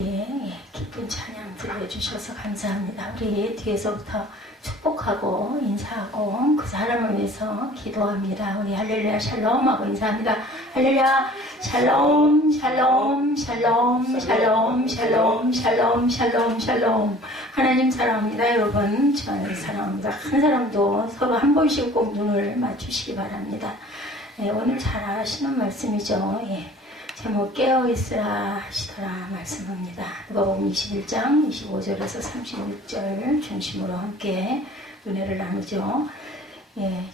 기쁜 찬양 들려주셔서 감사합니다. 우리 뒤에서부터 축복하고 인사하고 그 사람을 위해서 기도합니다. 우리 할렐루야 샬롬하고 인사합니다. 할렐루야 샬롬 샬롬 샬롬 샬롬 샬롬 샬롬 샬롬 샬롬. 하나님 사랑합니다. 여러분 저는 사랑합니다. 한 사람도 서로 한 번씩 꼭 눈을 맞추시기 바랍니다. 오늘 잘 아시는 말씀이죠. 제목 깨어있으라 하시더라 말씀합니다. 누가복음 21장 25절에서 36절 중심으로 함께 은혜를 나누죠.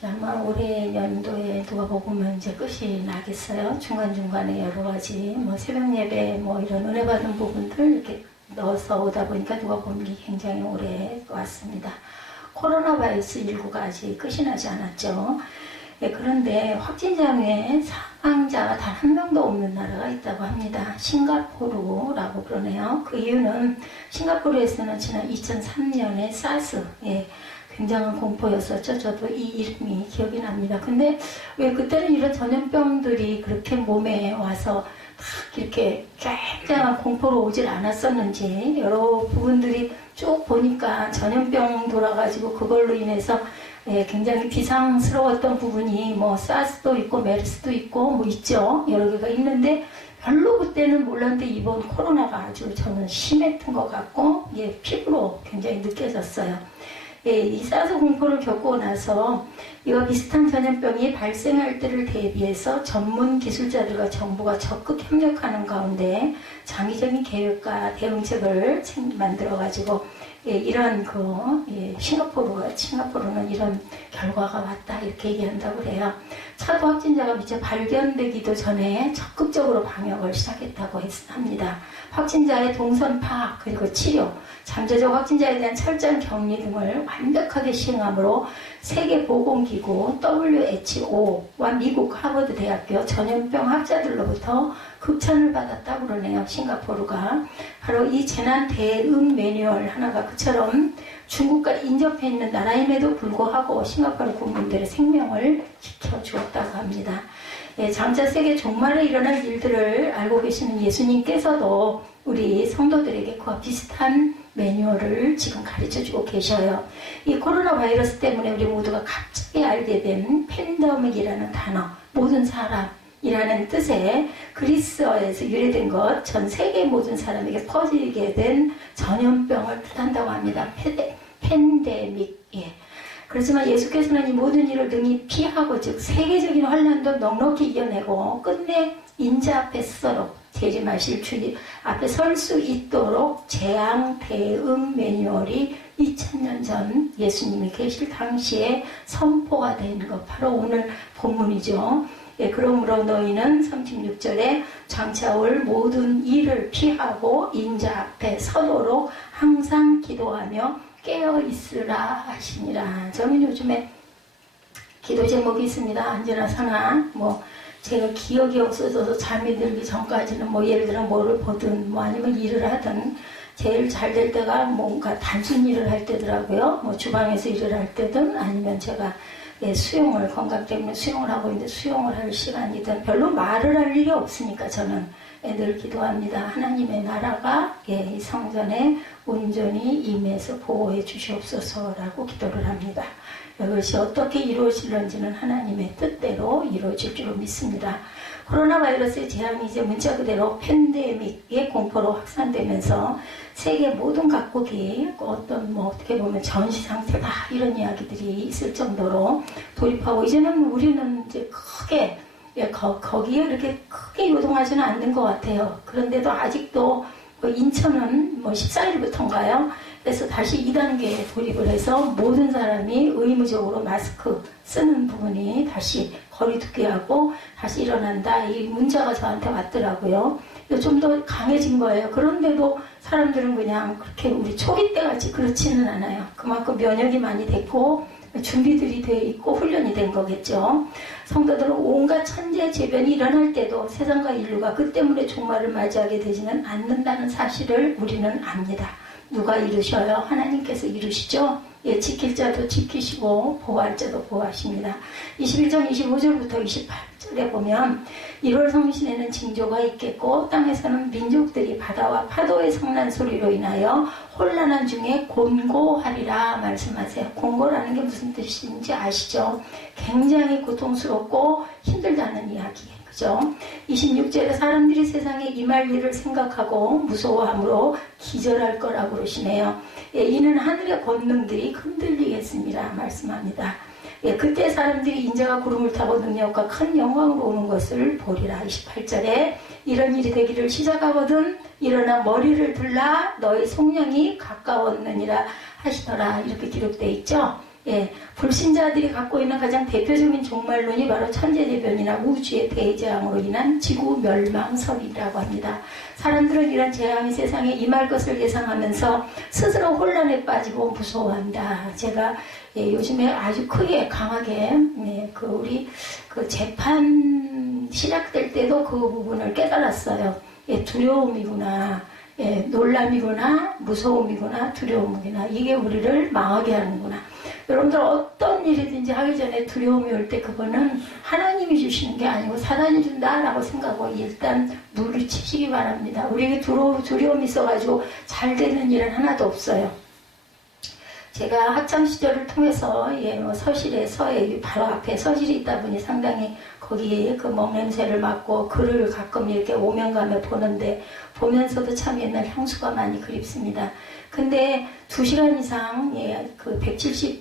아마 올해 연도에 누가복음은 이제 끝이 나겠어요. 중간중간에 여러 가지 새벽 예배 이런 은혜 받은 부분들 이렇게 넣어서 오다 보니까 누가복음이 굉장히 오래 왔습니다. 코로나 바이러스 19가 아직 끝이 나지 않았죠. 그런데 확진자 외에 사망자가 단 한 명도 없는 나라가 있다고 합니다. 싱가포르라고 그러네요. 그 이유는 싱가포르에서는 지난 2003년에 사스, 굉장한 공포였었죠. 저도 이 이름이 기억이 납니다. 근데 왜 그때는 이런 전염병들이 그렇게 몸에 와서 딱 이렇게 굉장한 공포로 오질 않았었는지 여러 부분들이 쭉 보니까 전염병 돌아가지고 그걸로 인해서 굉장히 비상스러웠던 부분이 사스도 있고 메르스도 있고 있죠. 여러 개가 있는데 별로 그때는 몰랐는데 이번 코로나가 아주 저는 심했던 것 같고 피부로 굉장히 느껴졌어요. 이 사스 공포를 겪고 나서 이와 비슷한 전염병이 발생할 때를 대비해서 전문 기술자들과 정부가 적극 협력하는 가운데 장기적인 계획과 대응책을 만들어가지고 이런 싱가포르는 이런 결과가 왔다 이렇게 얘기한다고 해요. 차도 확진자가 미처 발견되기도 전에 적극적으로 방역을 시작했다고 합니다. 확진자의 동선 파악 그리고 치료, 잠재적 확진자에 대한 철저한 격리 등을 완벽하게 시행하므로 세계보건기구 WHO와 미국 하버드 대학교 전염병 학자들로부터 극찬을 받았다고 그러네요. 싱가포르가 바로 이 재난 대응 매뉴얼 하나가 그처럼 중국과 인접해 있는 나라임에도 불구하고 싱가포르 국민들의 생명을 지켜주었다고 합니다. 장차 세계 종말에 일어날 일들을 알고 계시는 예수님께서도 우리 성도들에게 그와 비슷한 매뉴얼을 지금 가르쳐주고 계셔요. 이 코로나 바이러스 때문에 우리 모두가 갑자기 알게 된 팬데믹이라는 단어, 모든 사람이라는 뜻의 그리스어에서 유래된 것, 전 세계 모든 사람에게 퍼지게 된 전염병을 뜻한다고 합니다. 팬데믹. 그렇지만 예수께서는 이 모든 일을 능히 피하고 즉 세계적인 환난도 넉넉히 이겨내고 끝내 인자 앞에 서도록 재림하실 주님 앞에 설 수 있도록 재앙 대응 매뉴얼이 2000년 전 예수님이 계실 당시에 선포가 된 것 바로 오늘 본문이죠. 그러므로 너희는 36절에 장차 올 모든 일을 피하고 인자 앞에 서도록 항상 기도하며 깨어있으라 하시니라. 저는 요즘에 기도 제목이 있습니다. 언제나 상한 제가 기억이 없어져서 잠이 들기 전까지는 예를 들어 뭐를 보든 아니면 일을 하든 제일 잘 될 때가 뭔가 단순 일을 할 때더라고요. 주방에서 일을 할 때든 아니면 제가 수영을 건강 때문에 수영을 하고 있는데 수영을 할 시간이든 별로 말을 할 일이 없으니까 저는 늘 기도합니다. 하나님의 나라가 이 성전에 온전히 임해서 보호해 주시옵소서라고 기도를 합니다. 이것이 어떻게 이루어질는지는 하나님의 뜻대로 이루어질 줄로 믿습니다. 코로나 바이러스의 재앙이 이제 문자 그대로 팬데믹의 공포로 확산되면서 세계 모든 각국이 어떻게 보면 전시 상태다 이런 이야기들이 있을 정도로 돌입하고 이제는 우리는 이제 크게 거기에 이렇게 크게 요동하지는 않는 것 같아요. 그런데도 아직도 인천은 14일부터인가요? 그래서 다시 2단계에 돌입을 해서 모든 사람이 의무적으로 마스크 쓰는 부분이 다시 거리 두기 하고 다시 일어난다. 이 문자가 저한테 왔더라고요. 좀 더 강해진 거예요. 그런데도 사람들은 그냥 그렇게 우리 초기 때 같이 그렇지는 않아요. 그만큼 면역이 많이 됐고 준비들이 돼 있고 훈련이 된 거겠죠. 성도들은 온갖 천재재변이 일어날 때도 세상과 인류가 그 때문에 종말을 맞이하게 되지는 않는다는 사실을 우리는 압니다. 누가 이루셔요? 하나님께서 이루시죠? 예, 지킬 자도 지키시고 보호할 자도 보호하십니다. 21장 25절부터 28절에 보면 1월 성신에는 징조가 있겠고 땅에서는 민족들이 바다와 파도의 성난 소리로 인하여 혼란한 중에 곤고하리라 말씀하세요. 곤고라는 게 무슨 뜻인지 아시죠? 굉장히 고통스럽고 힘들다는 이야기예요. 그죠? 26절에 사람들이 세상에 임할 일을 생각하고 무서워함으로 기절할 거라고 그러시네요. 예, 이는 하늘의 권능들이 흔들리겠습니다. 말씀합니다. 예, 그때 사람들이 인자가 구름을 타고 능력과 큰 영광으로 오는 것을 보리라. 28절에 이런 일이 되기를 시작하거든 일어나 머리를 들라 너희 속량이 가까웠느니라 하시더라. 이렇게 기록되어 있죠. 예, 불신자들이 갖고 있는 가장 대표적인 종말론이 바로 천재재변이나 우주의 대재앙으로 인한 지구 멸망설이라고 합니다. 사람들은 이런 재앙이 세상에 임할 것을 예상하면서 스스로 혼란에 빠지고 무서워한다. 제가 예, 요즘에 아주 크게 강하게 예, 우리 재판 시작될 때도 그 부분을 깨달았어요. 예, 두려움이구나. 예, 놀람이구나, 무서움이구나, 두려움이구나. 이게 우리를 망하게 하는구나. 여러분들 어떤 일이든지 하기 전에 두려움이 올 때 그거는 하나님이 주시는 게 아니고 사단이 준다라고 생각하고 일단 물리치시기 바랍니다. 우리에게 두려움이 있어가지고 잘 되는 일은 하나도 없어요. 제가 학창시절을 통해서 예, 서실에 서에 바로 앞에 서실이 있다 보니 상당히 거기에 그 먹냄새를 맡고 글을 가끔 이렇게 오면 가며 보는데 보면서도 참 옛날 향수가 많이 그립습니다. 근데 2시간 이상 예, 그 170m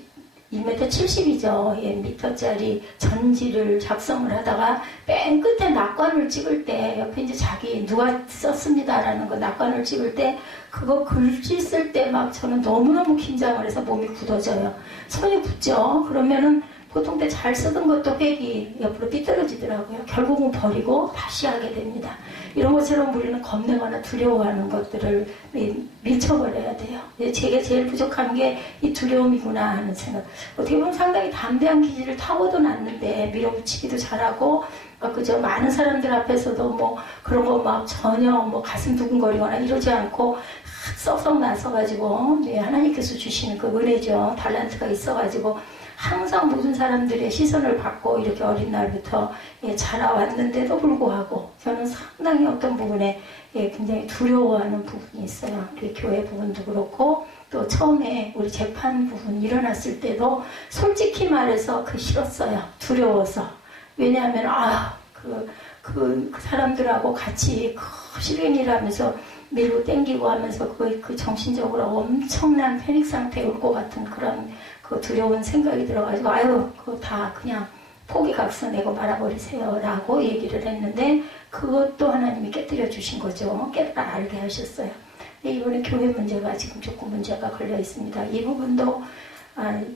70이죠. 예, 미터짜리 전지를 작성을 하다가 맨 끝에 낙관을 찍을 때 옆에 이제 자기 누가 썼습니다라는 거 낙관을 찍을 때 그거 글씨 쓸 때 막 저는 너무너무 긴장을 해서 몸이 굳어져요. 손이 굳죠. 그러면은 보통 때 잘 쓰던 것도 획이 옆으로 삐뚤어지더라고요. 결국은 버리고 다시 하게 됩니다. 이런 것처럼 우리는 겁내거나 두려워하는 것들을 밀쳐버려야 돼요. 제게 제일 부족한 게 이 두려움이구나 하는 생각. 어떻게 보면 상당히 담대한 기질을 타고도 났는데 밀어붙이기도 잘하고 그저 많은 사람들 앞에서도 뭐 그런 거 막 전혀 뭐 가슴 두근거리거나 이러지 않고 썩썩 나서가지고 하나님께서 주시는 그 은혜죠. 달란트가 있어가지고 항상 모든 사람들의 시선을 받고 이렇게 어린 날부터 자라왔는데도 불구하고 저는 상당히 어떤 부분에 굉장히 두려워하는 부분이 있어요. 우리 교회 부분도 그렇고 또 처음에 우리 재판 부분 일어났을 때도 솔직히 말해서 싫었어요. 두려워서. 왜냐하면 그 사람들하고 같이 실행일 하면서 밀고 땡기고 하면서 그 정신적으로 엄청난 패닉 상태에 올 것 같은 그런 그 두려운 생각이 들어가지고 그거 다 그냥 포기각서내고 말아버리세요 라고 얘기를 했는데 그것도 하나님이 깨뜨려 주신 거죠. 깨달아 알게 하셨어요. 근데 이번에 교회 문제가 지금 조금 문제가 걸려 있습니다. 이 부분도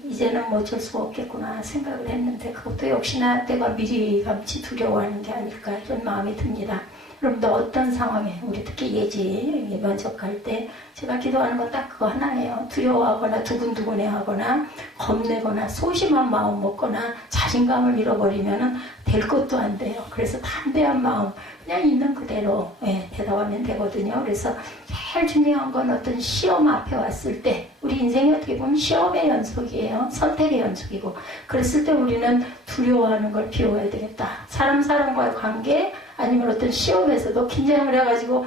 이제는 뭐 어쩔 수가 없겠구나 생각을 했는데 그것도 역시나 때가 미리 감치 두려워하는 게 아닐까 이런 마음이 듭니다. 여러분도 어떤 상황에 우리 특히 예지 면접 갈 때 제가 기도하는 건 딱 그거 하나예요. 두려워하거나 두근두근해하거나 겁내거나 소심한 마음 먹거나 자신감을 잃어버리면 될 것도 안 돼요. 그래서 담대한 마음 그냥 있는 그대로 대답하면 되거든요. 그래서 제일 중요한 건 어떤 시험 앞에 왔을 때 우리 인생이 어떻게 보면 시험의 연속이에요. 선택의 연속이고 그랬을 때 우리는 두려워하는 걸 비워야 되겠다. 사람과의 관계 아니면 어떤 시험에서도 긴장을 해가지고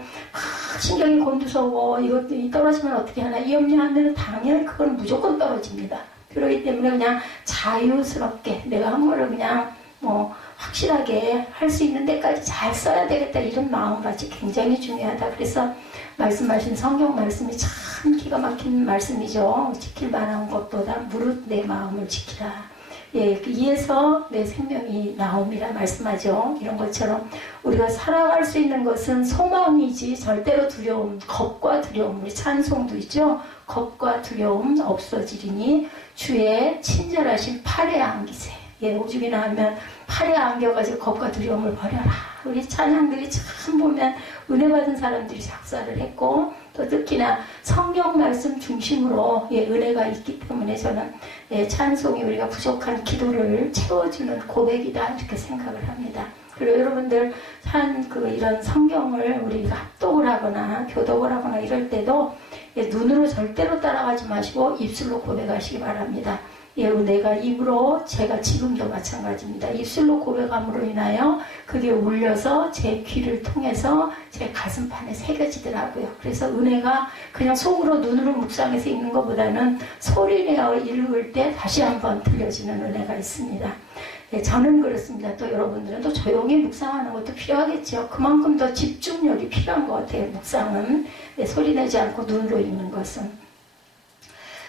신경이 곤두서고 이것도 떨어지면 어떻게 하나 이 염려하면 당연히 그건 무조건 떨어집니다. 그렇기 때문에 그냥 자유스럽게 내가 한 거를 그냥 뭐 확실하게 할 수 있는 데까지 잘 써야 되겠다 이런 마음가짐이 굉장히 중요하다. 그래서 말씀하신 성경 말씀이 참 기가 막힌 말씀이죠. 지킬 만한 것보다 무릇 내 마음을 지키라. 이에서 내 생명이 나옴이라 말씀하죠. 이런 것처럼 우리가 살아갈 수 있는 것은 소망이지 절대로 두려움, 겁과 두려움, 우리 찬송도 있죠. 겁과 두려움 없어지리니 주의 친절하신 팔에 안기세. 오죽이나 하면 팔에 안겨가지고 겁과 두려움을 버려라. 우리 찬양들이 참 보면 은혜 받은 사람들이 작사를 했고 또 특히나 성경 말씀 중심으로 은혜가 있기 때문에 저는 찬송이 우리가 부족한 기도를 채워주는 고백이다 이렇게 생각을 합니다. 그리고 여러분들 이런 성경을 우리가 합독을 하거나 교독을 하거나 이럴 때도 눈으로 절대로 따라가지 마시고 입술로 고백하시기 바랍니다. 내가 입으로, 제가 지금도 마찬가지입니다. 입술로 고백함으로 인하여 그게 울려서 제 귀를 통해서 제 가슴판에 새겨지더라고요. 그래서 은혜가 그냥 속으로 눈으로 묵상해서 읽는 것보다는 소리내어 읽을 때 다시 한번 들려지는 은혜가 있습니다. 저는 그렇습니다. 또 여러분들은 또 조용히 묵상하는 것도 필요하겠죠. 그만큼 더 집중력이 필요한 것 같아요. 묵상은 소리내지 않고 눈으로 읽는 것은.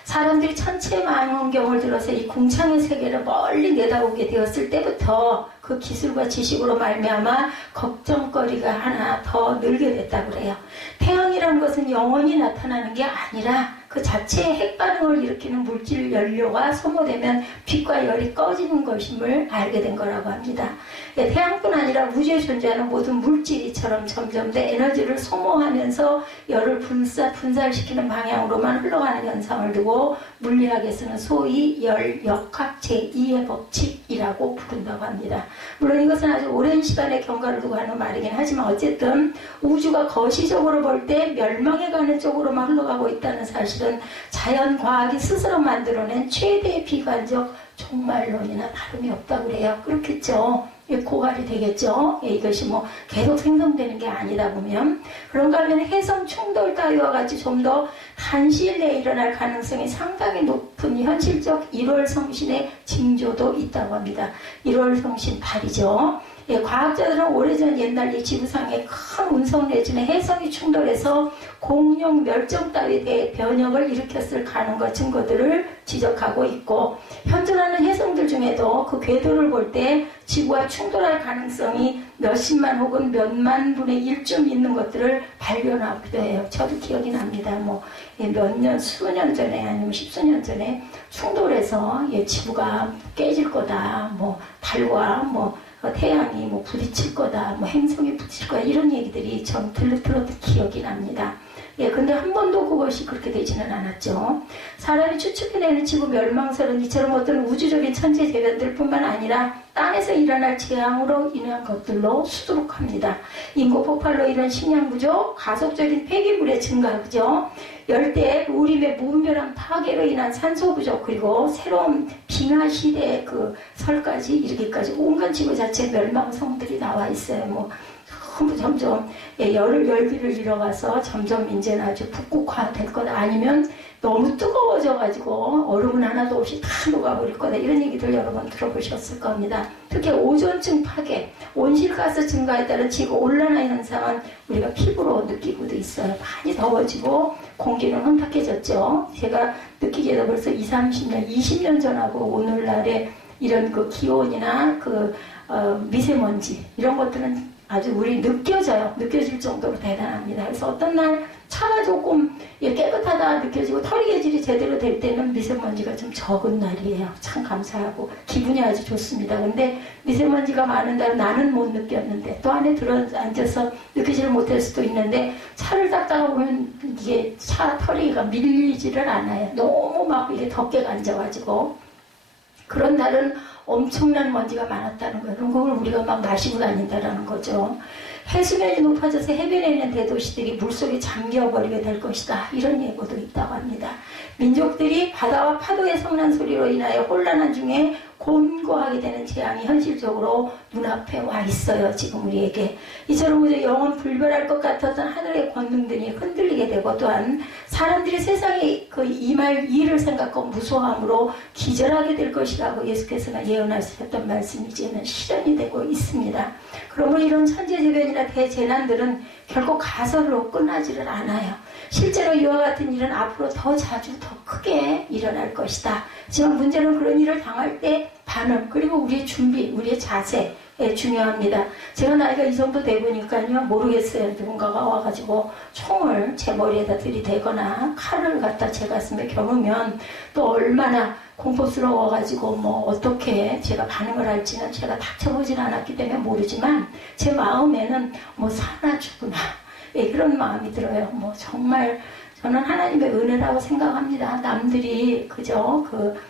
사람들이 천체 망원경을 들어서 이 궁창의 세계를 멀리 내다보게 되었을 때부터 그 기술과 지식으로 말미암아 걱정거리가 하나 더 늘게 됐다고 그래요. 태양이라는 것은 영원히 나타나는 게 아니라 그 자체의 핵반응을 일으키는 물질 연료가 소모되면 빛과 열이 꺼지는 것임을 알게 된 거라고 합니다. 태양뿐 아니라 우주에 존재하는 모든 물질이처럼 점점 더 에너지를 소모하면서 열을 분산시키는 방향으로만 흘러가는 현상을 두고 물리학에서는 소위 열역학 제2의 법칙이라고 부른다고 합니다. 물론 이것은 아주 오랜 시간의 경과를 두고 하는 말이긴 하지만 어쨌든 우주가 거시적으로 볼 때 멸망해가는 쪽으로만 흘러가고 있다는 사실은 자연과학이 스스로 만들어낸 최대의 비관적 종말론이나 다름이 없다고 그래요. 그렇겠죠. 고갈이 되겠죠. 이것이 뭐 계속 생성되는 게 아니다 보면. 그런가 하면 해성 충돌 따위와 같이 좀 더 단시일 내에 일어날 가능성이 상당히 높은 현실적 1월 성신의 징조도 있다고 합니다. 1월 성신 달이죠. 과학자들은 오래전 옛날 이 지구상의 큰 운석 내지는 해성이 충돌해서 공룡 멸종 따위에 대해 변형을 일으켰을 가능과 증거들을 지적하고 있고, 현존하는 해성들 중에도 그 궤도를 볼 때 지구와 충돌할 가능성이 몇십만 혹은 몇만 분의 1쯤 있는 것들을 발견하기도 해요. 저도 기억이 납니다. 몇 년, 수년 전에 아니면 십수년 전에 충돌해서 지구가 깨질 거다, 달과 태양이 부딪힐 거다, 행성이 부딪힐 거다, 이런 얘기들이 전 들었던 기억이 납니다. 근데 한 번도 그것이 그렇게 되지는 않았죠. 사람이 추측해내는 지구 멸망설은 이처럼 어떤 우주적인 천재재변들 뿐만 아니라 땅에서 일어날 재앙으로 인한 것들로 수두룩합니다. 인구 폭발로 인한 식량부족, 가속적인 폐기물의 증가, 그죠? 열대, 우림의 무분별한 파괴로 인한 산소 부족, 그리고 새로운 빙하 시대의 그 설까지 이르기까지 온갖 지구 자체 멸망성들이 나와 있어요. 점점 열기를 잃어가서 점점 이제는 아주 북극화 될 거다, 아니면 너무 뜨거워져 가지고 얼음은 하나도 없이 다 녹아버릴 거다, 이런 얘기들 여러분 들어보셨을 겁니다. 특히 오존층 파괴, 온실가스 증가에 따른 지구 온난화 현상은 우리가 피부로 느끼고도 있어요. 많이 더워지고 공기는 혼탁해졌죠. 제가 느끼기에도 벌써 20, 30년, 20년 전하고 오늘날의 이런 그 기온이나 미세먼지 이런 것들은 아주 우리 느껴질 정도로 대단합니다. 그래서 어떤 날 차가 조금 깨끗하다 느껴지고 털 개질이 제대로 될 때는 미세먼지가 좀 적은 날이에요. 참 감사하고 기분이 아주 좋습니다. 근데 미세먼지가 많은 날은 나는 못 느꼈는데, 또 안에 들어앉아서 느끼지를 못할 수도 있는데, 차를 닦다가 보면 이게 차 털이가 밀리지를 않아요. 너무 이게 덮개가 앉아가지고. 그런 날은 엄청난 먼지가 많았다는 거예요. 그런 걸 우리가 마시고 다닌다는 거죠. 해수면이 높아져서 해변에 있는 대도시들이 물속에 잠겨버리게 될 것이다, 이런 예고도 있다고 합니다. 민족들이 바다와 파도의 성난 소리로 인하여 혼란한 중에 곤고하게 되는 재앙이 현실적으로 눈앞에 와 있어요. 지금 우리에게. 이처럼 우리 영원 불멸할 것 같았던 하늘의 권능들이 흔들리게 되고, 또한 사람들이 세상에 임할 일을 생각하고 무서워함으로 기절하게 될 것이라고 예수께서는 예언하셨던 말씀이 이제는 실현이 되고 있습니다. 그러므로 이런 천재재변이나 대재난들은 결국 가설로 끝나지를 않아요. 실제로 이와 같은 일은 앞으로 더 자주 더 크게 일어날 것이다. 하지만 문제는 그런 일을 당할 때 반응, 그리고 우리의 준비, 우리의 자세 중요합니다. 제가 나이가 이 정도 되보니까요, 모르겠어요. 누군가가 와가지고 총을 제 머리에다 들이대거나 칼을 갖다 제 가슴에 겨누면 또 얼마나 공포스러워가지고 어떻게 제가 반응을 할지는 제가 닥쳐보진 않았기 때문에 모르지만, 제 마음에는 사나 죽으나 그런 마음이 들어요. 정말 저는 하나님의 은혜라고 생각합니다. 남들이 그저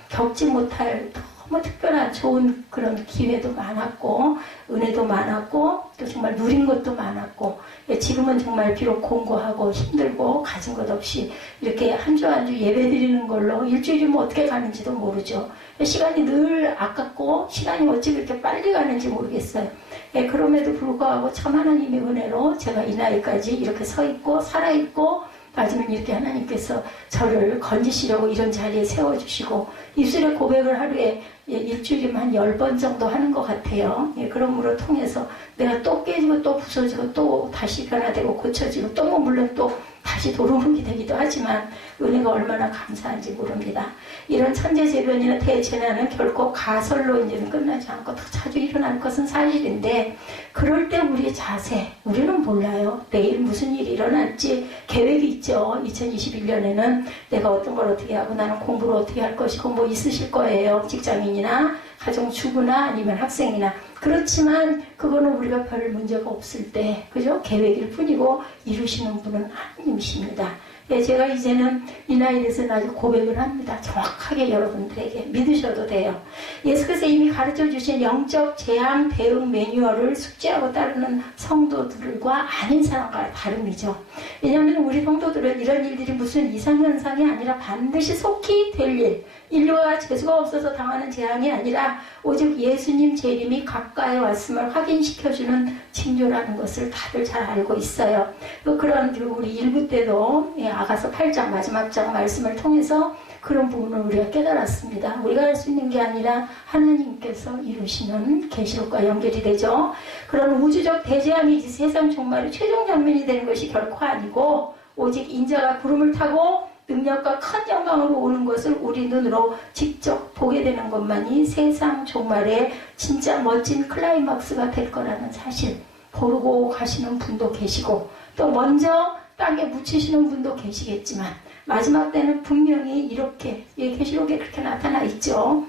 겪지 못할 너무 특별한 좋은 그런 기회도 많았고 은혜도 많았고 또 정말 누린 것도 많았고 지금은 정말 비록 공고하고 힘들고 가진 것 없이 이렇게 한 주 한 주 예배 드리는 걸로 일주일이 뭐 어떻게 가는지도 모르죠. 시간이 늘 아깝고 시간이 어찌 그렇게 빨리 가는지 모르겠어요. 그럼에도 불구하고 참 하나님의 은혜로 제가 이 나이까지 이렇게 서 있고 살아 있고 마지막 이렇게 하나님께서 저를 건지시려고 이런 자리에 세워주시고 입술의 고백을 하루에 일주일이면 한 10번 정도 하는 것 같아요. 그러므로 통해서 내가 또 깨지고 또 부서지고 또 다시 변화되고 고쳐지고 또 뭐 물론 또 다시 도루묵이 되기도 하지만 은혜가 얼마나 감사한지 모릅니다. 이런 천재재변이나 대재난은 결코 가설로 이제는 끝나지 않고 더 자주 일어날 것은 사실인데 그럴 때 우리의 자세, 우리는 몰라요. 내일 무슨 일이 일어날지 계획이 있죠. 2021년에는 내가 어떤 걸 어떻게 하고 나는 공부를 어떻게 할 것이고 뭐 있으실 거예요. 직장인이나 가정주부나 아니면 학생이나. 그렇지만 그거는 우리가 별 문제가 없을 때 그죠? 계획일 뿐이고 이루시는 분은 하나님이십니다. 제가 이제는 이 나이에 대해서 아주 고백을 합니다. 정확하게 여러분들에게 믿으셔도 돼요. 예수께서 이미 가르쳐주신 영적 재앙 대응 매뉴얼을 숙지하고 따르는 성도들과 아닌 사람과 다름이죠. 왜냐하면 우리 성도들은 이런 일들이 무슨 이상현상이 아니라 반드시 속히 될 일, 인류가 재수가 없어서 당하는 재앙이 아니라 오직 예수님 재림이 가까이 왔음을 확인시켜주는 징조라는 것을 다들 잘 알고 있어요. 그런 우리 일부 때도 아가서 8장 마지막 장 말씀을 통해서 그런 부분을 우리가 깨달았습니다. 우리가 할 수 있는 게 아니라 하나님께서 이루시는 계시록과 연결이 되죠. 그런 우주적 대재앙이 세상 종말의 최종 장면이 되는 것이 결코 아니고 오직 인자가 구름을 타고 능력과 큰 영광으로 오는 것을 우리 눈으로 직접 보게 되는 것만이 세상 종말의 진짜 멋진 클라이막스가 될 거라는 사실 모르고 가시는 분도 계시고 또 먼저 땅에 묻히시는 분도 계시겠지만 마지막 때는 분명히 이렇게 계시록에 그렇게 나타나 있죠.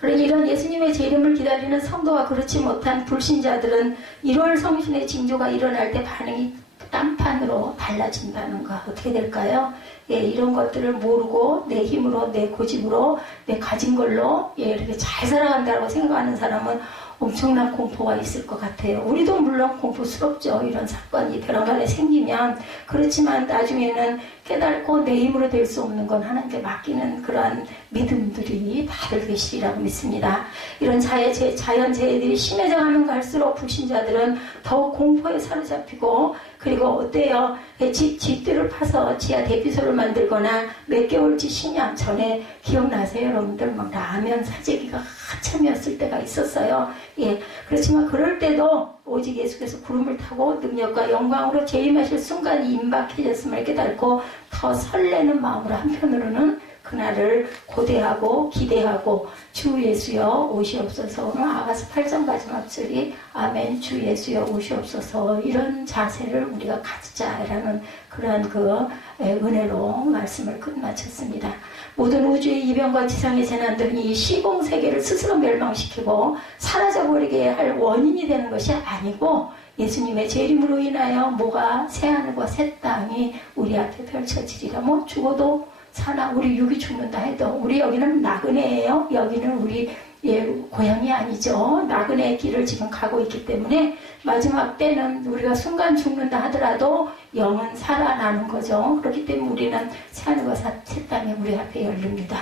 그러니 이런 예수님의 재림을 기다리는 성도와 그렇지 못한 불신자들은 1월 성신의 징조가 일어날 때 반응이 딴판으로 달라진다는 거 어떻게 될까요? 이런 것들을 모르고 내 힘으로 내 고집으로 내 가진 걸로 이렇게 잘 살아간다고 생각하는 사람은 엄청난 공포가 있을 것 같아요. 우리도 물론 공포스럽죠. 이런 사건이 변화간에 생기면. 그렇지만 나중에는 깨닫고 내 힘으로 될 수 없는 건 하나님께 맡기는 그러한 믿음들이 다들 계시리라고 믿습니다. 이런 자연재해들이 심해져 가면 갈수록 불신자들은 더욱 공포에 사로잡히고 그리고 어때요? 집들을 파서 지하 대피소를 만들거나 몇 개월치 식량 전에 기억나세요? 여러분들 막 라면 사재기가 한참이었을 때가 있었어요. 그렇지만 그럴 때도 오직 예수께서 구름을 타고 능력과 영광으로 재림하실 순간이 임박해졌음을 깨닫고 더 설레는 마음으로 한편으로는 그날을 고대하고 기대하고 주 예수여 오시옵소서. 오늘 아가서 8장 마지막 절이 아멘 주 예수여 오시옵소서 이런 자세를 우리가 가지자라는 그러한 은혜로 말씀을 끝마쳤습니다. 모든 우주의 이변과 지상의 재난들은 이 시공세계를 스스로 멸망시키고 사라져버리게 할 원인이 되는 것이 아니고 예수님의 재림으로 인하여 뭐가 새하늘과 새 땅이 우리 앞에 펼쳐지리라. 뭐 죽어도 사나 우리 육이 죽는다 해도 우리 여기는 나그네예요. 여기는 우리 고향이 아니죠. 나그네의 길을 지금 가고 있기 때문에 마지막 때는 우리가 순간 죽는다 하더라도 영은 살아나는 거죠. 그렇기 때문에 우리는 새하늘과 새 땅이 우리 앞에 열립니다.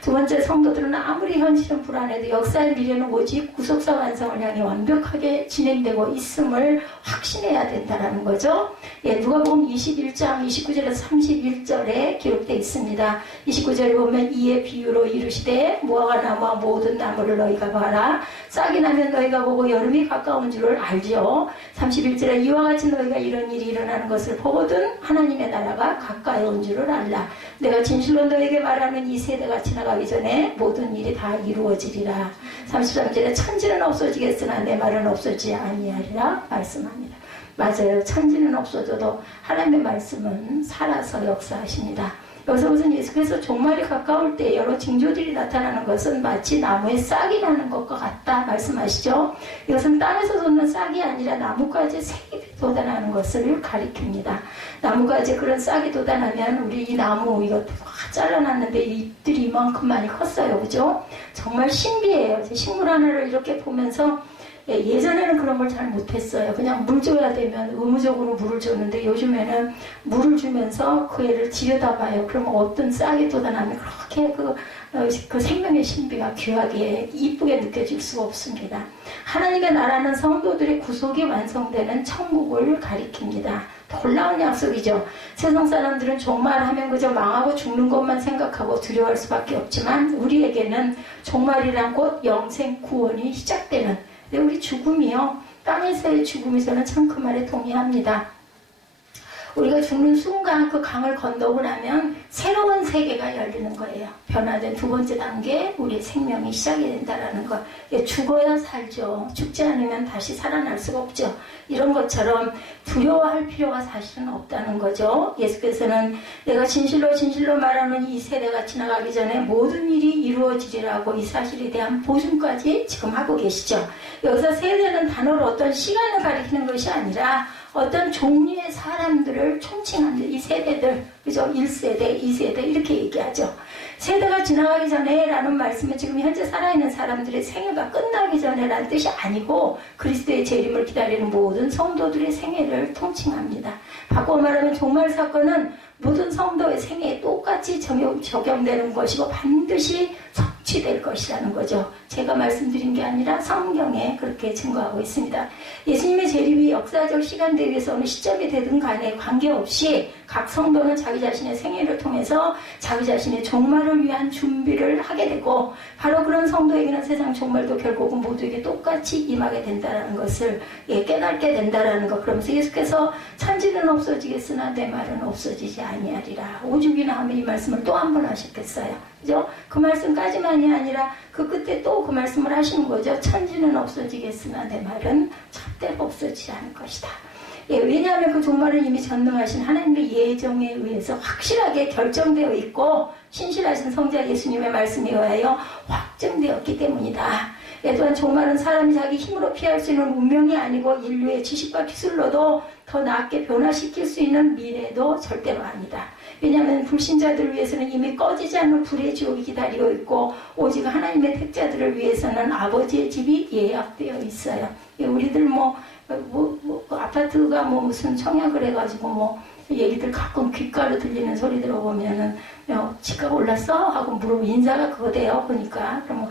두 번째, 성도들은 아무리 현실은 불안해도 역사의 미래는 오직 구속사 완성을 향해 완벽하게 진행되고 있음을 확신해야 된다는 거죠. 누가복음 21장 29절에서 31절에 기록되어 있습니다. 29절에 보면 이에 비유로 이르시되 무화과 나무와 모든 나무를 너희가 봐라. 싹이 나면 너희가 보고 여름이 가까운 줄을 알죠. 31절에 이와 같이 너희가 이런 일이 일어나는 것을 보거든 하나님의 나라가 가까이 온 줄을 알라. 내가 진실로 너에게 말하는 이 세대가 지나가기 전에 모든 일이 다 이루어지리라. 33절에 천지는 없어지겠으나 내 말은 없어지지 아니하리라 말씀합니다. 맞아요. 천지는 없어져도 하나님의 말씀은 살아서 역사하십니다. 여기서 무슨 예수께서 종말이 가까울 때 여러 징조들이 나타나는 것은 마치 나무에 싹이 나는 것과 같다 말씀하시죠. 이것은 땅에서 돋는 싹이 아니라 나뭇가지에 색이 돋아나는 것을 가리킵니다. 나뭇가지에 그런 싹이 돋아나면 우리 이 나무 이거 잘라놨는데 잎들이 이만큼만이 컸어요. 그죠? 정말 신비해요. 식물 하나를 이렇게 보면서 예전에는 그런 걸 잘 못했어요. 그냥 물 줘야 되면 의무적으로 물을 줬는데 요즘에는 물을 주면서 그 애를 들여다봐요. 그러면 어떤 싹이 돋아나면 그렇게 그 생명의 신비가 귀하게 이쁘게 느껴질 수가 없습니다. 하나님의 나라는 성도들의 구속이 완성되는 천국을 가리킵니다. 놀라운 약속이죠. 세상 사람들은 종말하면 그저 망하고 죽는 것만 생각하고 두려워할 수밖에 없지만 우리에게는 종말이란 곧 영생 구원이 시작되는, 우리 죽음이요, 땅에서의 죽음이 저는 참 그 말에 동의합니다. 우리가 죽는 순간 그 강을 건너고 나면 새로운 세계가 열리는 거예요. 변화된 두 번째 단계, 우리의 생명이 시작이 된다는 것. 죽어야 살죠. 죽지 않으면 다시 살아날 수가 없죠. 이런 것처럼 두려워할 필요가 사실은 없다는 거죠. 예수께서는 내가 진실로 진실로 말하는 이 세대가 지나가기 전에 모든 일이 이루어지리라고 이 사실에 대한 보증까지 지금 하고 계시죠. 여기서 세대는 단어로 어떤 시간을 가리키는 것이 아니라 어떤 종류의 사람들을 총칭합니다. 이 세대들, 그죠? 1세대, 2세대 이렇게 얘기하죠. 세대가 지나가기 전에 라는 말씀은 지금 현재 살아있는 사람들의 생애가 끝나기 전에 라는 뜻이 아니고 그리스도의 재림을 기다리는 모든 성도들의 생애를 통칭합니다. 바꿔 말하면 종말 사건은 모든 성도의 생애에 똑같이 적용되는 것이고 반드시 성취될 것이라는 거죠. 제가 말씀드린 게 아니라 성경에 그렇게 증거하고 있습니다. 예수님의 재림이 역사적 시간대에서 어느 시점이 되든 간에 관계없이 각 성도는 자기 자신의 생애를 통해서 자기 자신의 종말을 위한 준비를 하게 되고 바로 그런 성도에게는 세상 종말도 결국은 모두에게 똑같이 임하게 된다는 것을 깨닫게 된다는 것. 그러면서 예수께서 천지는 없어지겠으나 내 말은 없어지지 아니하리라. 오죽이나 하면 이 말씀을 또 한 번 하셨겠어요. 그죠? 그 말씀까지만이 아니라 그 끝에 또 그 말씀을 하시는 거죠. 천지는 없어지겠으나 내 말은 절대로 없어지지 않을 것이다. 왜냐하면 그 종말은 이미 전능하신 하나님의 예정에 의해서 확실하게 결정되어 있고 신실하신 성자 예수님의 말씀에 의하여 확정되었기 때문이다. 또한 종말은 사람이 자기 힘으로 피할 수 있는 운명이 아니고 인류의 지식과 기술로도 더 나게 변화시킬 수 있는 미래도 절대로 아니다. 왜냐하면 불신자들을 위해서는 이미 꺼지지 않는 불의 지옥이 기다리고 있고 오직 하나님의 택자들을 위해서는 아버지의 집이 예약되어 있어요. 우리들 아파트가 무슨 청약을 해가지고 얘기들 가끔 귓가로 들리는 소리 들어보면은 집값 올랐어? 하고 물어보면 인사가 그거대요. 그러니까 그러면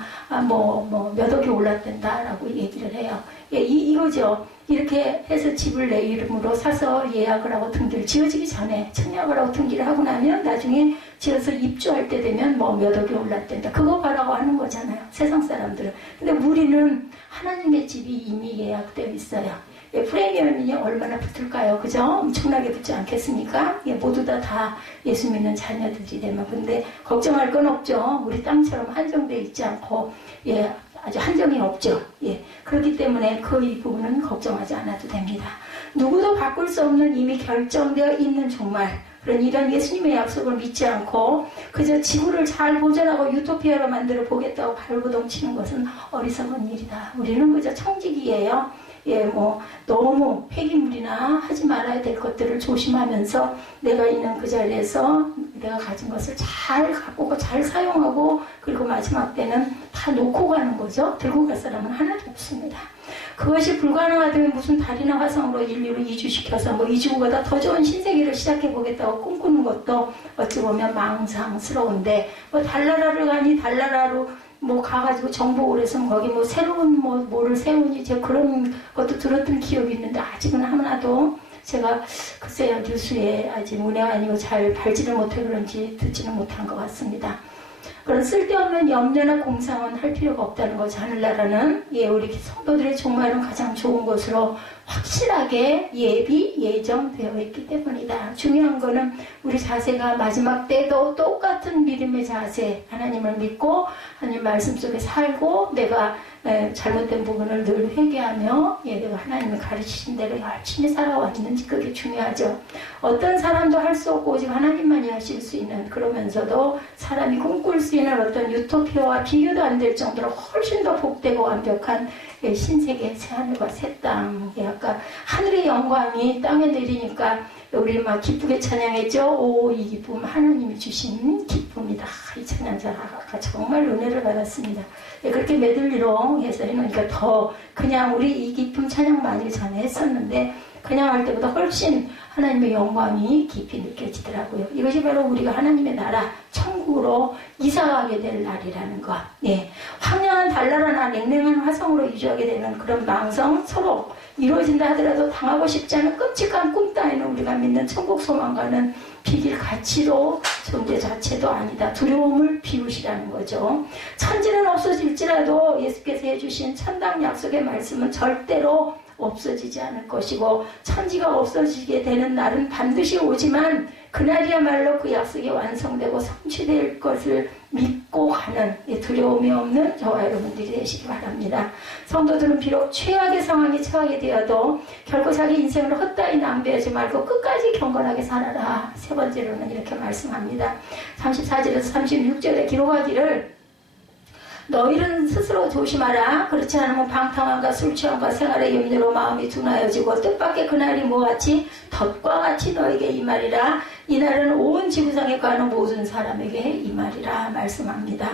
몇 억이 올랐댄다라고 얘기를 해요. 이거죠. 이렇게 해서 집을 내 이름으로 사서 예약을 하고 등기를 지어지기 전에 청약을 하고 등기를 하고 나면 나중에 지어서 입주할 때 되면 몇 억이 올랐댄다. 그거 봐라고 하는 거잖아요. 세상 사람들은. 근데 우리는 하나님의 집이 이미 예약되어 있어요. 프리미엄이 얼마나 붙을까요? 그죠? 엄청나게 붙지 않겠습니까? 모두 다 예수 믿는 자녀들이 되면. 근데 걱정할 건 없죠. 우리 땅처럼 한정되어 있지 않고, 아주 한정이 없죠. 그렇기 때문에 이 부분은 걱정하지 않아도 됩니다. 누구도 바꿀 수 없는 이미 결정되어 있는 종말. 그런 이런 예수님의 약속을 믿지 않고 그저 지구를 잘 보존하고 유토피아로 만들어 보겠다고 발버둥치는 것은 어리석은 일이다. 우리는 그저 청지기예요. 너무 폐기물이나 하지 말아야 될 것들을 조심하면서 내가 있는 그 자리에서 내가 가진 것을 잘 갖고 잘 사용하고 그리고 마지막 때는 다 놓고 가는 거죠. 들고 갈 사람은 하나도 없습니다. 그것이 불가능하다면 무슨 달이나 화성으로 인류를 이주시켜서 이 지구보다 더 좋은 신세계를 시작해보겠다고 꿈꾸는 것도 어찌 보면 망상스러운데 달나라를 가니 달나라로 가가지고 정복을 해서 거기 새로운 뭐를 세우니 제가 그런 것도 들었던 기억이 있는데 아직은 하나도 제가 글쎄요 뉴스에 아직 문외가 아니고 잘 밟지를 못해 그런지 듣지는 못한 것 같습니다. 그런 쓸데없는 염려나 공상은 할 필요가 없다는 거죠. 하늘나라는 우리 성도들의 종말은 가장 좋은 것으로 확실하게 예정되어 있기 때문이다. 중요한 거는 우리 자세가 마지막 때도 똑같은 믿음의 자세, 하나님을 믿고 하나님 말씀 속에 살고 내가 잘못된 부분을 늘 회개하며 내가 하나님을 가르치신 대로 열심히 살아왔는지 그게 중요하죠. 어떤 사람도 할 수 없고 오직 하나님만이 하실 수 있는 그러면서도 사람이 꿈꿀 수 있는 어떤 유토피아와 비교도 안 될 정도로 훨씬 더 복되고 완벽한 신세계 새하늘과 새 땅. 아까 하늘의 영광이 땅에 내리니까 우리 막 기쁘게 찬양했죠. 오, 이 기쁨 하나님이 주신 기쁨이다. 이 찬양자가 정말 은혜를 받았습니다. 그렇게 메들리로 해서 해놓으니까 더 그냥 우리 이 기쁨 찬양 많이 전에 했었는데 그냥 할 때보다 훨씬 하나님의 영광이 깊이 느껴지더라고요. 이것이 바로 우리가 하나님의 나라 천국으로 이사가게 될 날이라는 것. 황량한 달나라나 냉랭한 화성으로 이주하게 되는 그런 망성 서로 이루어진다 하더라도 당하고 싶지 않은 끔찍한 꿈 따위는 우리가 믿는 천국 소망과는 비길 가치로 존재 자체도 아니다. 두려움을 비우시라는 거죠. 천지는 없어질지라도 예수께서 해주신 천당 약속의 말씀은 절대로 없어지지 않을 것이고 천지가 없어지게 되는 날은 반드시 오지만 그날이야말로 그 약속이 완성되고 성취될 것을 믿고 가는 두려움이 없는 저와 여러분들이 되시기 바랍니다. 성도들은 비록 최악의 상황에 처하게 되어도 결코 자기 인생을 헛다이 낭비하지 말고 끝까지 경건하게 살아라. 세 번째로는 이렇게 말씀합니다. 34절에서 36절에 기록하기를 너희는 스스로 조심하라. 그렇지 않으면 방탕함과 술취함과 생활의 염려로 마음이 둔하여지고 뜻밖의 그날이 뭐같이 덫과 같이 너에게 임하리라. 이날은 온 지구상에 가는 모든 사람에게 임하리라 말씀합니다.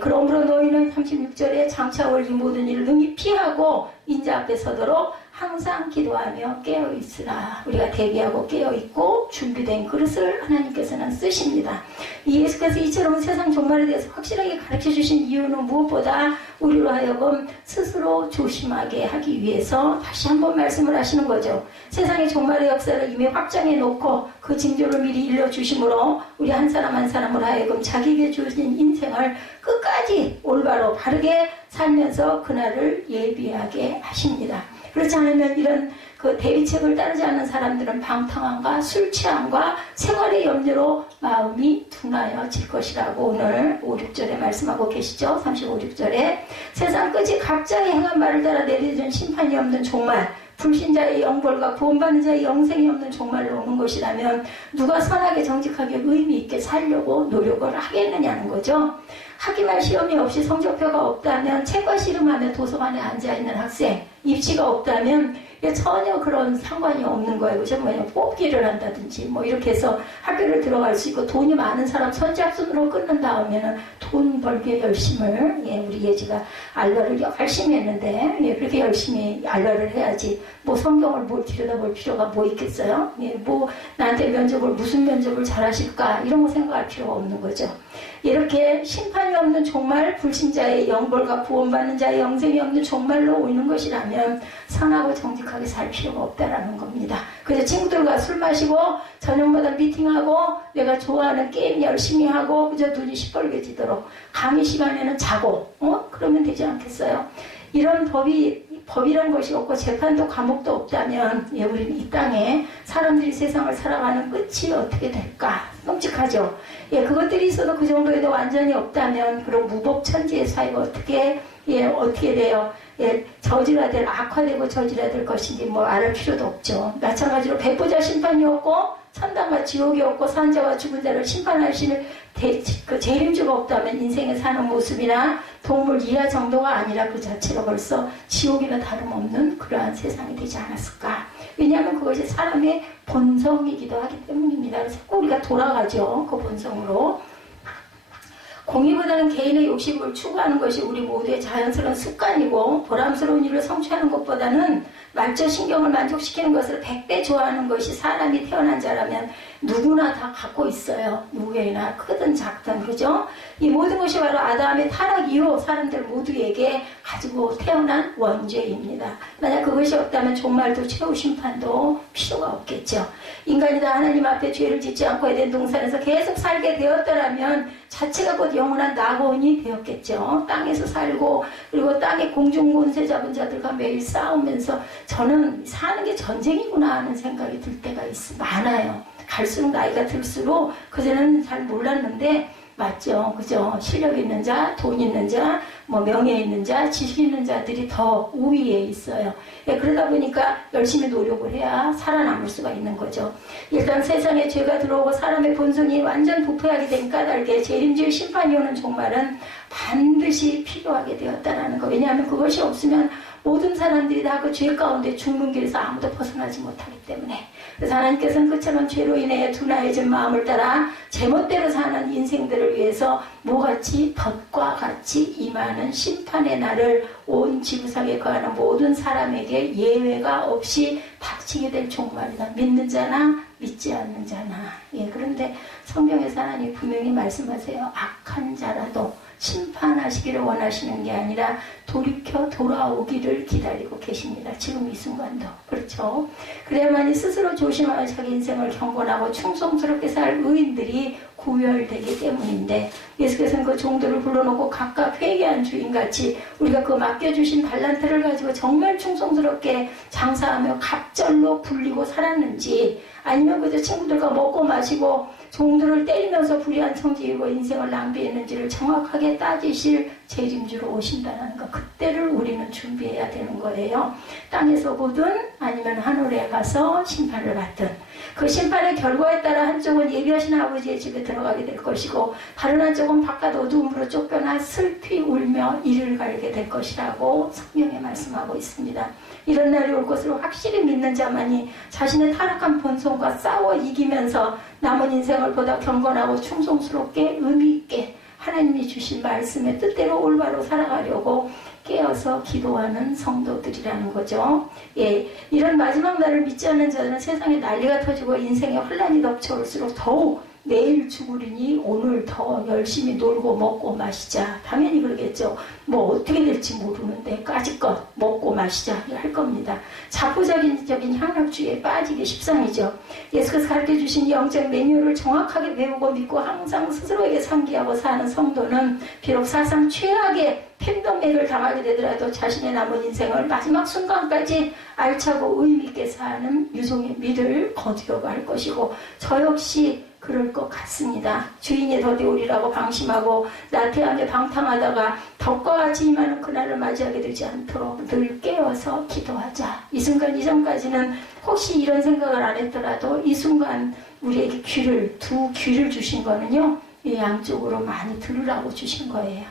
그러므로 너희는 36절에 장차 올린 모든 일을 능히 피하고 인자 앞에 서도록 항상 기도하며 깨어있으라. 우리가 대기하고 깨어있고 준비된 그릇을 하나님께서는 쓰십니다. 이 예수께서 이처럼 세상 종말에 대해서 확실하게 가르쳐주신 이유는 무엇보다 우리로 하여금 스스로 조심하게 하기 위해서 다시 한번 말씀을 하시는 거죠. 세상의 종말의 역사를 이미 확정해 놓고 그 징조를 미리 일러주심으로 우리 한 사람 한 사람을 하여금 자기에게 주신 인생을 끝까지 올바로 바르게 살면서 그날을 예비하게 하십니다. 그렇지 않으면 이런 그 대비책을 따르지 않는 사람들은 방탕함과 술취함과 생활의 염려로 마음이 둔하여질 것이라고 오늘 5, 6절에 말씀하고 계시죠. 35, 6절에 세상 끝이 각자의 행한 말을 따라 내려준 심판이 없는 종말, 불신자의 영벌과 구원받는 자의 영생이 없는 종말로 오는 것이라면 누가 선하게 정직하게 의미 있게 살려고 노력을 하겠느냐는 거죠. 학기말 시험이 없이 성적표가 없다면 책과 씨름하며 도서관에 앉아있는 학생, 입시가 없다면 전혀 그런 상관이 없는 거예요. 그죠? 뭐냐, 뽑기를 한다든지 뭐 이렇게 해서 학교를 들어갈 수 있고 돈이 많은 사람 선착순으로 끊는 다음에는 돈 벌기에 열심을 우리 예지가 알바를 열심히 했는데 그렇게 열심히 알바를 해야지 뭐 성경을 뭘 들여다볼 필요가 뭐 있겠어요? 뭐 나한테 면접을 무슨 면접을 잘하실까 이런 거 생각할 필요가 없는 거죠. 이렇게 심판이 없는 종말, 불신자의 영벌과 구원받는 자의 영생이 없는 종말로 오는 것이라면 선하고 정직하게 살 필요가 없다라는 겁니다. 그래서 친구들과 술 마시고 저녁마다 미팅하고 내가 좋아하는 게임 열심히 하고 그저 눈이 시뻘개지도록 강의 시간에는 자고 그러면 되지 않겠어요? 이런 법이란 것이 없고 재판도 감옥도 없다면 우리는 이 땅에 사람들이 세상을 살아가는 끝이 어떻게 될까? 끔찍하죠. 그것들이 있어도 그 정도에도 완전히 없다면 그런 무법천지의 사회가 어떻게 돼요? 악화되고 저지라될 것인지 뭐 알을 필요도 없죠. 마찬가지로 백보자 심판이 없고 천당과 지옥이 없고 산자와 죽은 자를 심판하시는 그 재림주가 없다면 인생에 사는 모습이나 동물 이하 정도가 아니라 그 자체가 벌써 지옥이나 다름없는 그러한 세상이 되지 않았을까. 왜냐하면 그것이 사람의 본성이기도 하기 때문입니다. 그래서 꼭 우리가 돌아가죠. 그 본성으로. 공의보다는 개인의 욕심을 추구하는 것이 우리 모두의 자연스러운 습관이고 보람스러운 일을 성취하는 것보다는 말초신경을 만족시키는 것을 100배 좋아하는 것이 사람이 태어난 자라면 누구나 다 갖고 있어요. 누구에나 크든 작든 그죠? 이 모든 것이 바로 아담의 타락 이후 사람들 모두에게 가지고 태어난 원죄입니다. 만약 그것이 없다면 종말도 최후 심판도 필요가 없겠죠. 인간이 다 하나님 앞에 죄를 짓지 않고 에덴 동산에서 계속 살게 되었더라면 자체가 곧 영원한 낙원이 되었겠죠. 땅에서 살고 그리고 땅의 공중권세 잡은 자들과 매일 싸우면서 저는 사는 게 전쟁이구나 하는 생각이 들 때가 많아요. 갈수록 나이가 들수록 그전에는 잘 몰랐는데 맞죠. 그죠. 실력 있는 자, 돈 있는 자, 뭐 명예 있는 자, 지식 있는 자들이 더 우위에 있어요. 그러다 보니까 열심히 노력을 해야 살아남을 수가 있는 거죠. 일단 세상에 죄가 들어오고 사람의 본성이 완전 부패하게 된 까닭에 재림주의 심판이 오는 종말은 반드시 필요하게 되었다라는 거. 왜냐하면 그것이 없으면 모든 사람들이 다 그 죄 가운데 죽는 길에서 아무도 벗어나지 못하기 때문에, 그래서 하나님께서는 그처럼 죄로 인해 둔하여진 마음을 따라 제멋대로 사는 인생들을 위해서 뭐같이 덫과 같이 임하는 심판의 날을 온 지구상에 거하는 모든 사람에게 예외가 없이 닥치게 될 종말이다. 믿는 자나 믿지 않는 자나. 그런데 성경에서 하나님 분명히 말씀하세요. 악한 자라도 심판하시기를 원하시는 게 아니라 돌이켜 돌아오기를 기다리고 계십니다. 지금 이 순간도. 그렇죠? 그래야만이 스스로 조심하여 자기 인생을 경건하고 충성스럽게 살 의인들이 구별되기 때문인데, 예수께서는 그 종들을 불러놓고 각각 회개한 주인같이 우리가 그 맡겨주신 달란트를 가지고 정말 충성스럽게 장사하며 갑절로 불리고 살았는지, 아니면 그저 친구들과 먹고 마시고 종들을 때리면서 불의한 성질이고 인생을 낭비했는지를 정확하게 따지실 재림주로 오신다는 것, 그때를 우리는 준비해야 되는 거예요. 땅에서 보든 아니면 하늘에 가서 심판을 받든, 그 심판의 결과에 따라 한쪽은 예비하신 아버지의 집에 들어가게 될 것이고, 다른 한쪽은 바깥 어두움으로 쫓겨나 슬피 울며 이를 갈게 될 것이라고 성경에 말씀하고 있습니다. 이런 날이 올 것으로 확실히 믿는 자만이 자신의 타락한 본성과 싸워 이기면서 남은 인생을 보다 경건하고 충성스럽게 의미있게 하나님이 주신 말씀의 뜻대로 올바로 살아가려고 깨어서 기도하는 성도들이라는 거죠. 이런 마지막 날을 믿지 않는 자들은 세상에 난리가 터지고 인생에 혼란이 덮쳐올수록 더욱 내일 죽으리니 오늘 더 열심히 놀고 먹고 마시자. 당연히 그러겠죠. 뭐 어떻게 될지 모르는데 까짓것 먹고 마시자 할 겁니다. 자포자기적인 향락주의에 빠지기 십상이죠. 예수께서 가르쳐주신 영적 매뉴얼을 정확하게 배우고 믿고 항상 스스로에게 상기하고 사는 성도는 비록 사상 최악의 팬더맥을 당하게 되더라도 자신의 남은 인생을 마지막 순간까지 알차고 의미있게 사는 유종의 믿을 거두려고 할 것이고, 저 역시 그럴 것 같습니다. 주인이 더디오리라고 방심하고 나태하며 방탕하다가 덕과 같이 임하는 그날을 맞이하게 되지 않도록 늘 깨어서 기도하자. 이 순간 이전까지는 혹시 이런 생각을 안 했더라도 이 순간 우리에게 두 귀를 주신 거는요, 이 양쪽으로 많이 들으라고 주신 거예요.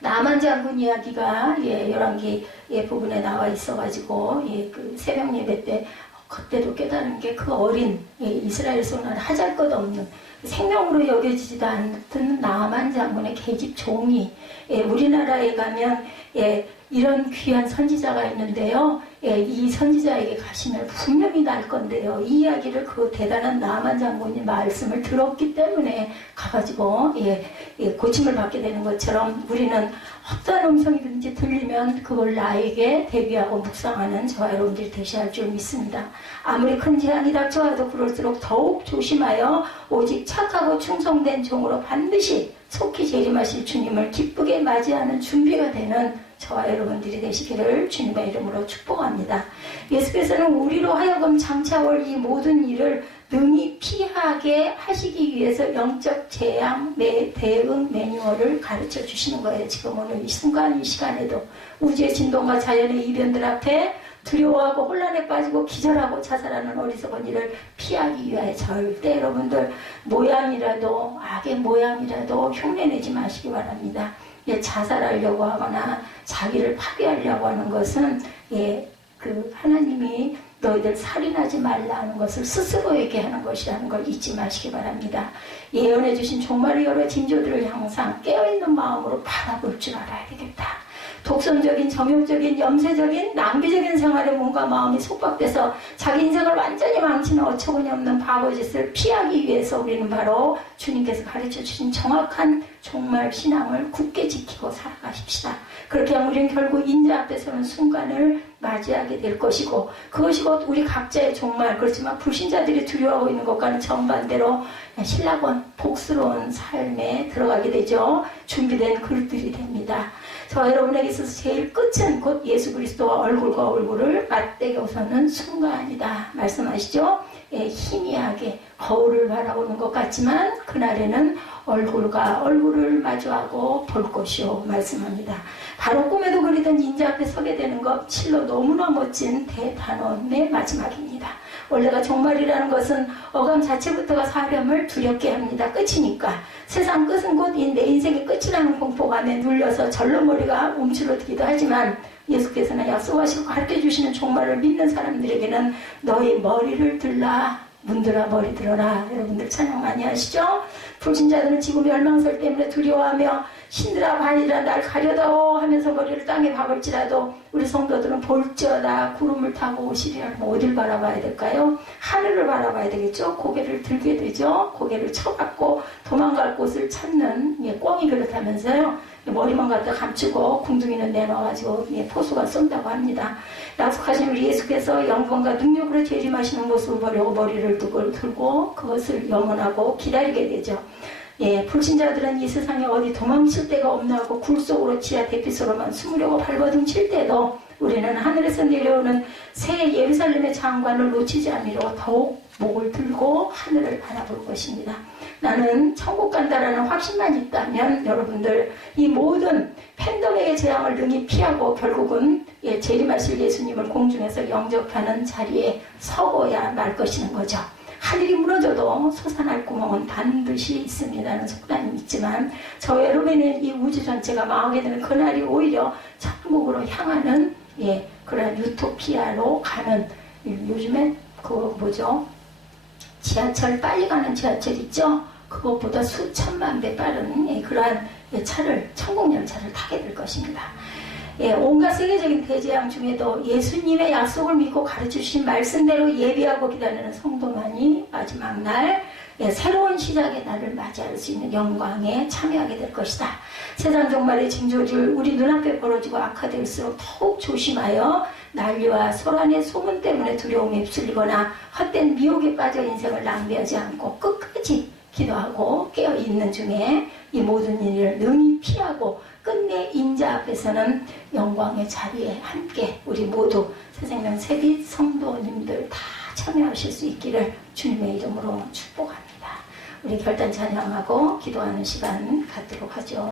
나만 장군 이야기가 열왕기 부분에 나와 있어가지고 그 새벽 예배 때 그때도 깨달은 게, 그 어린 이스라엘 소는 하잘것없는 생명으로 여겨지지도 않던 나만 장군의 계집 종이 우리나라에 가면 이런 귀한 선지자가 있는데요. 이 선지자에게 가시면 분명히 날 건데요. 이 이야기를 그 대단한 나만 장군이 말씀을 들었기 때문에 가가지고 고침을 받게 되는 것처럼, 우리는 어떤 음성이든지 들리면 그걸 나에게 대비하고 묵상하는 저와 여러분들이 되셔야 할 줄 믿습니다. 아무리 큰 재앙이 닥쳐와도 그럴수록 더욱 조심하여 오직 착하고 충성된 종으로 반드시 속히 재림하실 주님을 기쁘게 맞이하는 준비가 되는 저와 여러분들이 되시기를 주님의 이름으로 축복합니다. 예수께서는 우리로 하여금 장차올 이 모든 일을 능히 피하게 하시기 위해서 영적 재앙 대응 매뉴얼을 가르쳐 주시는 거예요. 지금 오늘 이 순간 이 시간에도 우주의 진동과 자연의 이변들 앞에 두려워하고 혼란에 빠지고 기절하고 자살하는 어리석은 일을 피하기 위하여 절대 여러분들 모양이라도, 악의 모양이라도 흉내내지 마시기 바랍니다. 자살하려고 하거나 자기를 파괴하려고 하는 것은 그 하나님이 너희들 살인하지 말라 하는 것을 스스로에게 하는 것이라는 걸 잊지 마시기 바랍니다. 예언해 주신 종말의 여러 징조들을 항상 깨어있는 마음으로 바라볼 줄 알아야 되겠다. 독선적인, 정욕적인, 염세적인, 낭비적인 생활에 몸과 마음이 속박돼서 자기 인생을 완전히 망치는 어처구니 없는 바보짓을 피하기 위해서 우리는 바로 주님께서 가르쳐주신 정확한 종말 신앙을 굳게 지키고 살아가십시다. 그렇게 하면 우리는 결국 인자 앞에 서는 순간을 맞이하게 될 것이고, 그것이 곧 우리 각자의 종말, 그렇지만 불신자들이 두려워하고 있는 것과는 정반대로 신락원, 복스러운 삶에 들어가게 되죠. 준비된 글들이 됩니다. 저 여러분에게 있어서 제일 끝은 곧 예수 그리스도와 얼굴과 얼굴을 맞대고 서는 순간이다 말씀하시죠. 희미하게 거울을 바라보는 것 같지만 그날에는 얼굴과 얼굴을 마주하고 볼 것이요 말씀합니다. 바로 꿈에도 그리던 인자 앞에 서게 되는 것, 실로 너무나 멋진 대단원의 마지막입니다. 원래가 종말이라는 것은 어감 자체부터가 사람을 두렵게 합니다. 끝이니까. 세상 끝은 곧 내 인생의 끝이라는 공포감에 눌려서 절로 머리가 움츠러들기도 하지만 예수께서는 약속하시고 가르쳐주시는 종말을 믿는 사람들에게는 너희 머리를 들라, 문들아 머리 들어라. 여러분들 찬양 많이 하시죠? 불신자들은 지금 멸망설 때문에 두려워하며 신들아 바니라 날 가려다오 하면서 머리를 땅에 박을지라도 우리 성도들은 볼지어다 구름을 타고 오시리라. 어딜 바라봐야 될까요? 하늘을 바라봐야 되겠죠? 고개를 들게 되죠? 고개를 쳐박고 도망갈 곳을 찾는 꿩이 그렇다면서요. 머리만 갖다 감추고 궁둥이는 내놔가지고 포수가 쏜다고 합니다. 약속하신 우리 예수께서 영광과 능력으로 재림하시는 모습을 보려고 머리를 들고 그것을 염원하고 기다리게 되죠. 불신자들은 이 세상에 어디 도망칠 데가 없나 하고 굴 속으로 지하 대피소로만 숨으려고 발버둥칠 때도 우리는 하늘에서 내려오는 새 예루살렘의 장관을 놓치지 않으려고 더욱 목을 들고 하늘을 바라볼 것입니다. 나는 천국 간다라는 확신만 있다면 여러분들 이 모든 팬덤의 재앙을 능히 피하고 결국은 재림하실 예수님을 공중에서 영접하는 자리에 서고야 말 것이는 거죠. 하늘이 무너져도 솟아날 구멍은 반드시 있습니다는 속담이 있지만 저 여러분의 이 우주 전체가 망하게 되는 그날이 오히려 천국으로 향하는 그런 유토피아로 가는 요즘에 지하철 빨리 가는 지하철 있죠? 그것보다 수천만 배 빠른 그러한 천국 열차를 타게 될 것입니다. 온갖 세계적인 대재앙 중에도 예수님의 약속을 믿고 가르쳐주신 말씀대로 예비하고 기다리는 성도만이 마지막 날 새로운 시작의 날을 맞이할 수 있는 영광에 참여하게 될 것이다. 세상 종말의 징조를 우리 눈앞에 벌어지고 악화될수록 더욱 조심하여 난리와 소란의 소문 때문에 두려움에 휩쓸리거나 헛된 미혹에 빠져 인생을 낭비하지 않고 끝까지 기도하고 깨어있는 중에 이 모든 일을 능히 피하고 끝내 인자 앞에서는 영광의 자리에 함께 우리 모두 새생명 새빛 성도님들 다 참여하실 수 있기를 주님의 이름으로 축복합니다. 우리 결단 찬양하고 기도하는 시간 갖도록 하죠.